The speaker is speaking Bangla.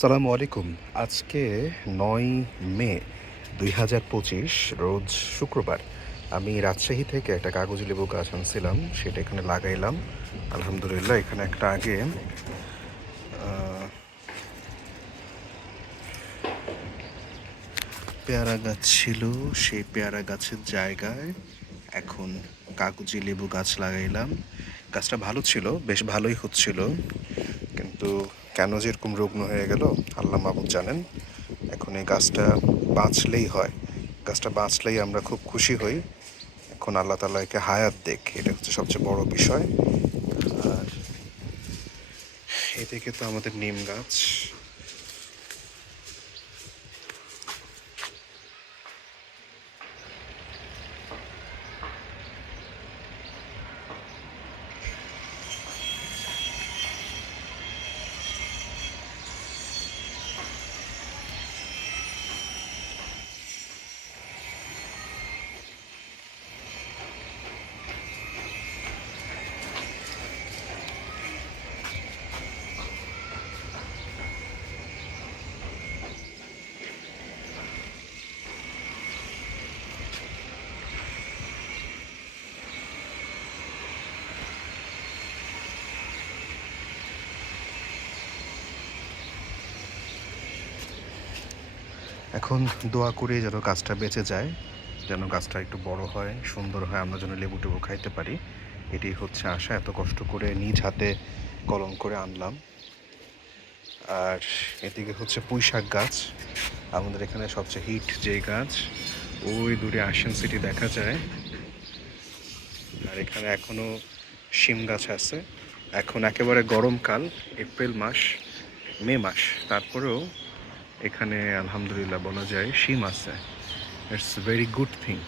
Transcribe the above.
সালামু আলাইকুম। আজকে ৯ মে ২০২৫ রোজ শুক্রবার। আমি রাজশাহী থেকে একটা কাগজি লেবু গাছ আনছিলাম, সেটা এখানে লাগাইলাম। আলহামদুলিল্লাহ এখানে একটা আগে পেয়ারা গাছ ছিল, সেই পেয়ারা গাছের জায়গায় এখন কাগজি লেবু গাছ লাগাইলাম। গাছটা ভালো ছিল, বেশ ভালোই হচ্ছিল, কিন্তু কেন যে এরকম রুগ্ন হয়ে গেল আল্লাহ মাবুদ জানেন। এখন এই গাছটা বাঁচলেই হয়, গাছটা বাঁচলেই আমরা খুব খুশি হই। এখন আল্লাহ তাআলা একে হায়াত দেখ, এটা হচ্ছে সবচেয়ে বড় বিষয়। আর এদিকে তো আমাদের নিম গাছ। এখন দোয়া করি যেন গাছটা বেঁচে যায়, যেন গাছটা একটু বড় হয়, সুন্দর হয়, আমরা যেন লেবু টেবু খাইতে পারি। এটাই হচ্ছে আশা। এত কষ্ট করে নিজ হাতে কলম করে আনলাম। আর এদিকে হচ্ছে পুঁই শাক গাছ, আমাদের এখানে সবচেয়ে হিট যে গাছ। ওই দূরে আশিয়ান সিটি দেখা যায়। আর এখানে এখনো শিম গাছ আছে। এখন একেবারে গরমকাল, এপ্রিল মাস, মে মাস, তারপরেও এখানে আলহামদুলিল্লাহ বলা যায় শিম আছে। It's very good thing.